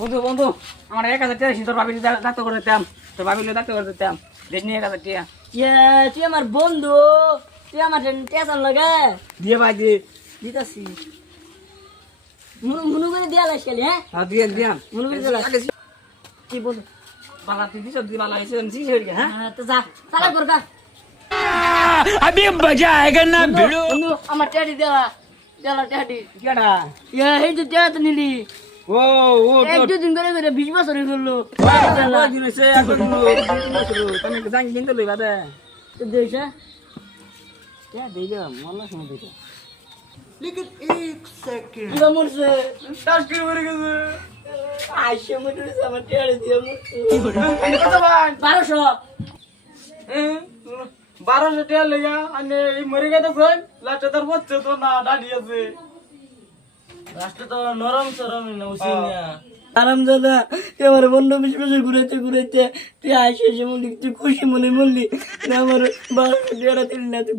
বন্ধু বন্ধু আমার 1000 টাকা ছিল, তোর ভাবি ডাক্তার করে দিতাম, তোর ভাবি ডাক্তার করে দিতাম, দেখ নিয়ে 1000 টাকা তুই আমার বন্ধু, তুই আমার টেনশন লাগে দিয়ে ভাই দিয়ে দিতাছি। মুনু করে দিয়া লাগছিলি, হ্যাঁ দিয়ে দিয়াম মুনু করে দিয়া আগে কি বন্ধু বালা তুই দিছ দি বালা এসে আমি হয়ে গেছে হ্যাঁ তো যা তালা কর কা। अभी मजा आएगा ना भिड़ो বন্ধু আমার টেডি দেলা দেলা টেডি কেডা এই যে টেডা তো নিলি ও ও এক দুদিন করে করে 20 বছর হয়ে গেল। তো দিন সে এখন তুমি জান কিনতে লইবা দে তো দেখ কে দেইবা মল্লা শুনে দেখ लेकिन एक सेकंड ইবা মরছে টাস করে মরে গেছে আইসে মরে আমার টেডি দিয়ে মরছে। কত ভাই 1200 1200 টাকা লেগা আনে এই মরে গেছে কোন লাস্টে তার বচ্চে তো না দাঁড়িয়ে আছে रास्ते तो नरम सरम है ना उसी ने আরাম দাদা তুই আমার বন্ধু বিশ ঘুরেতে ঘুরেতে তুই আইসে এসে মনে তুই খুশি মনে মরলি না আমার 1200 টাকা দিলি না তুই